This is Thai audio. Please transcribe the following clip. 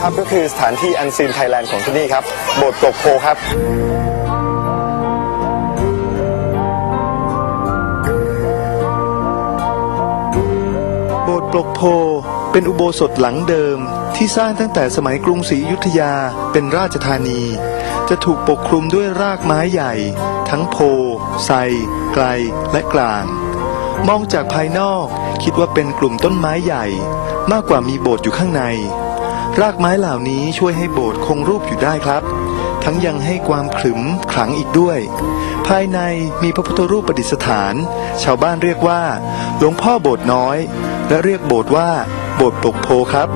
ครับก็คือสถานที่อันซีนไทยแลนด์ของที่นี่ครับ โบสถ์ปลกโพครับโบสถ์ปลกโพเป็นอุโบสถหลังเดิมที่สร้างตั้งแต่สมัยกรุงศรีอยุธยาเป็นราชธานี จะถูกปกคลุมด้วยรากไม้ใหญ่ ทั้งโพไทรไกลและกลาง มองจากภายนอกคิดว่าเป็นกลุ่มต้นไม้ใหญ่ มากกว่ามีโบสถ์อยู่ข้างใน รากไม้เหล่านี้ช่วยให้โบสถ์คงรูปอยู่ได้ครับ ทั้งยังให้ความขรึมขลังอีกด้วย ภายในมีพระพุทธรูปประดิษฐาน ชาวบ้านเรียกว่าหลวงพ่อโบสถ์น้อย และเรียกโบสถ์ว่า โบสถ์ปกโพครับ